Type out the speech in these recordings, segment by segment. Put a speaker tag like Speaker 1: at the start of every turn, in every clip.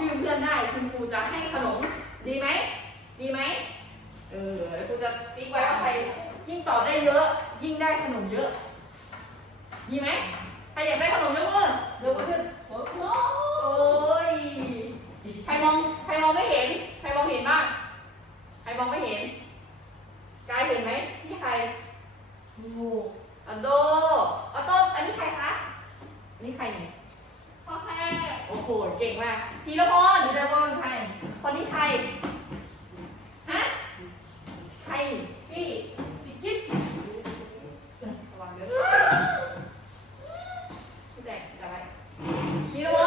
Speaker 1: ชื่อเพื่อนได้คุณครูจะให้ขนมดีไหมดีไหมเออครูจะติ๊กไว้ว่าใครยิ่งตอบได้เยอะ ยิ่งได้ขนมเยอะ ดีไหมใครอยากได้ขนมยกมือ
Speaker 2: ยกมือขึ้น
Speaker 1: โอ้ยใครมองใครมองไม่เห็น ใครมองเห็นบ้างใครมองไม่เห็นกายเห็นไหมพี่ใครอันโดอัต มากพีรพ
Speaker 2: ลพีรพลใคร
Speaker 1: คนนี้ใคร ฮะ ใคร
Speaker 2: พี่พี่จิ๊บ
Speaker 1: ระวังเด้อแดกจะไร
Speaker 2: พีร
Speaker 1: พ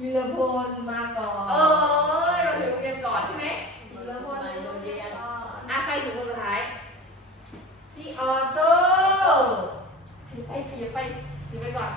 Speaker 1: วีาพ
Speaker 2: ลมาก่อน
Speaker 1: เออเราถึงโรงเรีนก่อนใช่ไหม
Speaker 2: วีรพลมาโรงเรีนก่อน
Speaker 1: อะใครถึงคนสุดท้าย
Speaker 2: พี่ออโต้
Speaker 1: ถือไปถือ
Speaker 2: ไป
Speaker 1: ถือไปก่อน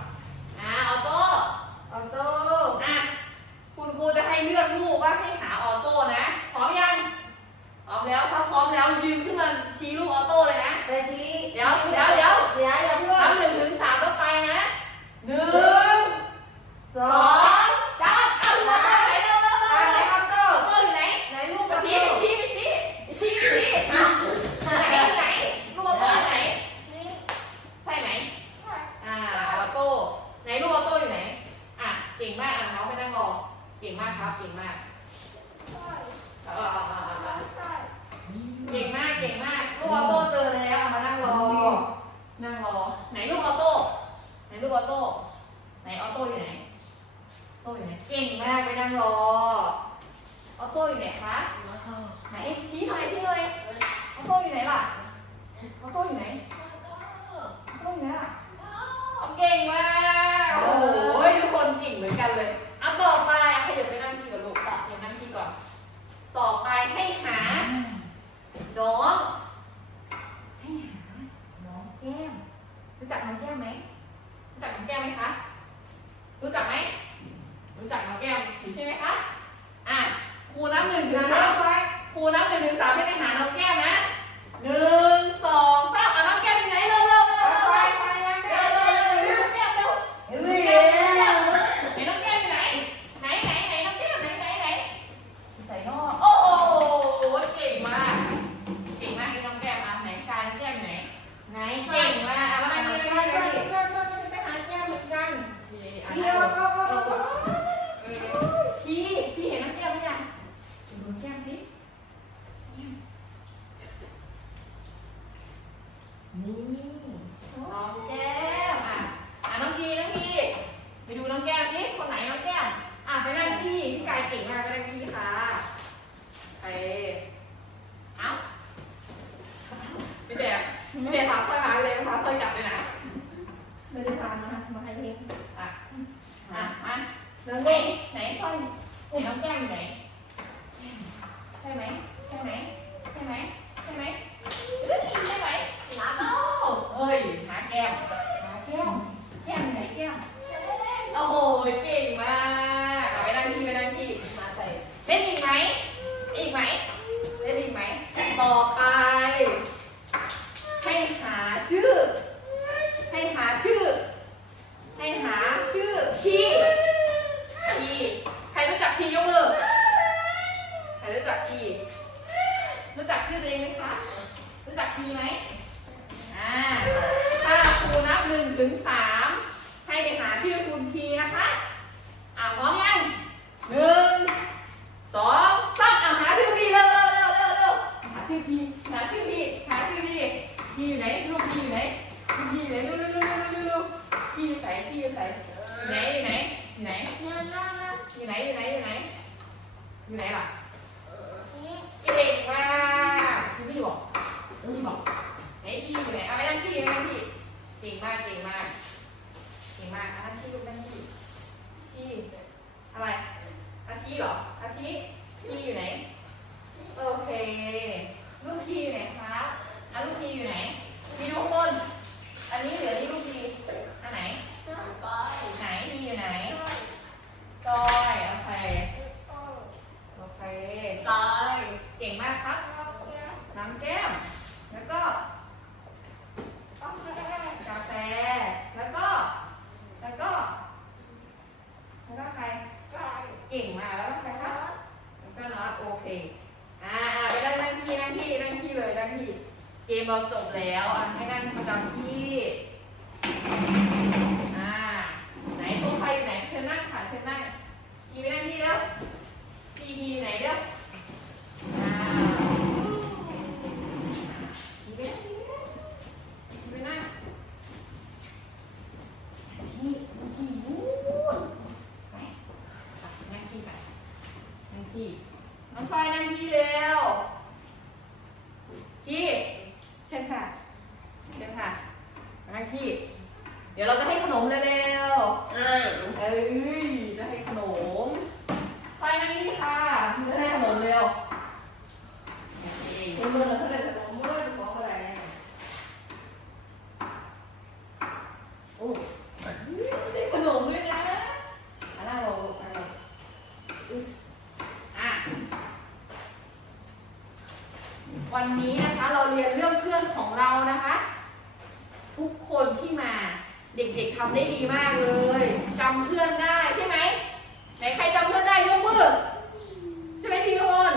Speaker 1: ครับเก่งมากเก่งมาก เก่งมาก ลูกออโต้เจอแล้วมานั่งรอ นั่งรอ ไหนลูกออโต้ ไหนลูกออโต้ ไหนออโต้อยู่ไหนออโต้อยู่ไหน เก่งมากไปนั่งรอ ออโต้อยู่ไหนคะ จักน้องแก้วไหมรู้จักน้องแก้วไหมคะ รู้จักไหม รู้จักน้องแก้วใช่ไหมคะ อะครูนับหนึ่งถึงสามครูนับหนึ่งถึงสาม
Speaker 2: ดิ
Speaker 1: คนไหนน้องแก้วอะไปนั่งที่พี่กายเก่งมากไปนั่งที่ค่ะไปเอ้าพี่แดงพี่แดงพาสร้อยมาพี่แดงพาสร้อยกลับเลยนะ
Speaker 2: ไม่ได้ตามมามาให้เอง
Speaker 1: อะอะมา
Speaker 2: แล้ว
Speaker 1: ไหนไหนสร้อยไหนน้องแก้วอยู่ไหนใช่ไหมใช่ไหมใช่ไหมใช่ไหม คะรู้จักทีไหมอ่าถ้าครูนับหนึ่งถึงสามให้ไปหาชื่อคุณทีนะคะอ่าพร้อมยังหนึ่งสองสามอ่าหาชื่อพีเร็วเร็วเร็วเร็วเร็วหาชื่อพีหาชื่อพีหาชื่อพีพีอยู่ไหนลูกพีอยู่ไหนลูกทีอยู่ไหนลูกลูกลูกลูกลูกทีอยู่ไหนทีอยู่ไหนไหนไหนไหนอยู่ไหนอยู่ไหนอยู่ไหนอยู่ไหนล่ะเก่งมาก คุณพี่บอกไหนพี่อยู่ไหนเอาไปนั่งพี่ไปนั่งพี่เก่งมากเก่งมากเก่งมากอะนั่งพี่ลูกนั่งพี่พี่อะไรอาชีเหรออาชีพี่อยู่ไหนโอเคลูกพี่อยู่ไหนครับอะลูกพี่อยู่ไหนมีทุกคน อันนี้เหลือนี่ลูกพี่อันไหนไหนพี่อยู่ไหนจอยโอเคโอเคจอยเก่งมากครับ น้ำแก้ม แล้วก็ กาแฟ แล้วก็ แล้วก็ แล้วก็ใคร เก่งมากแล้วก็ใครครับแล้วก็น็อตโอเค อ่าไปนั่งนั่งที่นั่งที่นั่งที่เลยนั่งที่ เกมเราจบแล้วอะให้นั่งประจำที่ อ่า ไหนตัวใครอยู่ไหนเชิญนั่งค่ะเชิญนั่งอีไปนั่งที่แล้วพีพีอยู่ไหนเด้อาพีไปนั่งที่แล้วพีไปนั่งที่ที่นู้น ไปนั่งที่ไปนั่งที่ น้องพลอยนั่งที่เร็ว พี่เชิญค่ะเชิญค่ะ นั่ง ที่ เดี๋ยวเราจะให้ขนมเร็วๆเอ้ยจะให้ขนมพลอยนั่งที่ค่ะจะให้ขนมเร็วโอเค
Speaker 2: เป็นมือเท่าไหร่แต่มือของอะไร
Speaker 1: โอ้ได้ขนมด้วยนะอันนั้นเราอันนั้นอุ๊ยอะ วันนี้นะคะเราเรียนเรื่องเพื่อนของเรานะคะ ทุก คนที่มา เด็กๆทำได้ดีมากเลยจำเพื่อนได้ใช่ไหมไหนใครจำเพื่อนได้ยกมือใช่ไหมพีรพล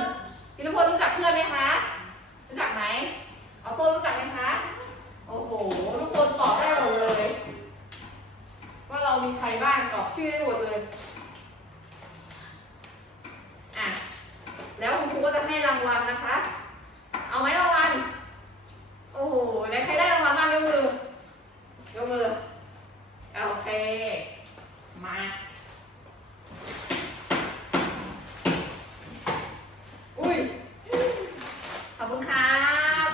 Speaker 1: พีรพลรู้จักเพื่อนไหมคะรู้จักไหมเออโต้รู้จักไหมคะโอ้โหทุกคนตอบได้หมดเลย ว่าเรามีใครบ้างตอบชื่อได้หมดเลยอะแล้วคุณครูก็จะให้รางวัลนะคะ เอาไหมรางวัลโอ้โหไหนใครได้รางวัลบ้างยกมือ ยกมือโอเค มา อุ้ย ขอบคุณครับ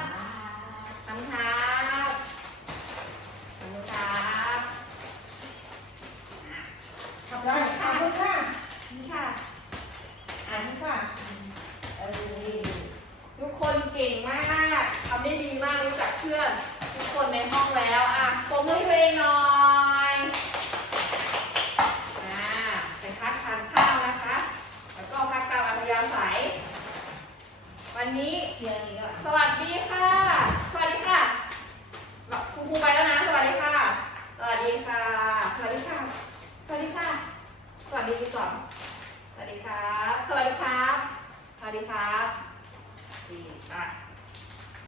Speaker 1: ขอบคุณครับขอบคุณครับอะขอบคุ
Speaker 2: ได้
Speaker 1: ณ
Speaker 2: ข
Speaker 1: ค่ะ
Speaker 2: อบคุณค่ะ
Speaker 1: นี่ค่ะ
Speaker 2: อ่านค่ะ
Speaker 1: เออทุกคนเก่งมากทำได้ดีมากรู้จักเพื่อนทุก คนในห้องแล้วอะปรบมือให้ตัวเองหน่อยอ่าไปพักทานข้าวนะคะ แล้วก็พักตามอัธยาศัยวันนี้
Speaker 2: เสียงอีกแล้ว
Speaker 1: สวัสดีค่ะ สวัสดีค่ะคุณครูไปแล้วนะ สวัสดีค่ะ สวัสดีค่ะ สวัสดีค่ะ สวัสดีค่ะ สวัสดีก่อนสวัสดีครับ สวัสดีครับ สวัสดีครับดีอะ